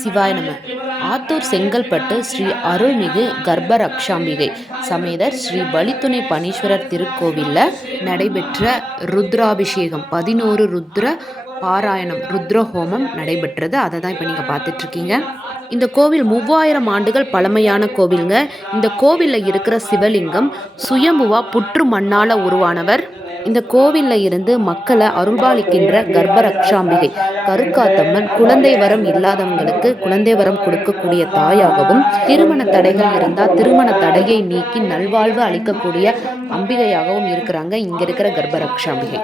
சிவாய நம. ஆத்தூர் செங்கல்பட்டு ஸ்ரீ அருள்மிகு கர்ப்பரக்ஷாம்பிகை சமேதர் ஸ்ரீ வழித்துணை பனீஸ்வரர் திருக்கோவிலில் நடைபெற்ற ருத்ராபிஷேகம் 11 ருத்ர பாராயணம் ருத்ரஹோமம் நடைபெற்றது. அதை தான் இப்போ நீங்கள் பார்த்துட்ருக்கீங்க. இந்த கோவில் 3000 ஆண்டுகள் பழமையான கோவிலுங்க. இந்த கோவிலில் இருக்கிற சிவலிங்கம் சுயம்புவா புற்று மண்ணால் உருவானவர். இந்த கோவிலில் இருந்து மக்களை அருள்பாலிக்கின்ற கர்ப்பரக்ஷாம்பிகை கருக்காத்தம்மன் குழந்தை வரம் இல்லாதவங்களுக்கு குழந்தை வரம் கொடுக்கக்கூடிய தாயாகவும், திருமண தடைகள் இருந்தால் திருமண தடையை நீக்கி நல்வாழ்வு அளிக்கக்கூடிய அம்பிகையாகவும் இருக்கிறாங்க இங்கே இருக்கிற கர்ப்பரக்ஷாம்பிகை.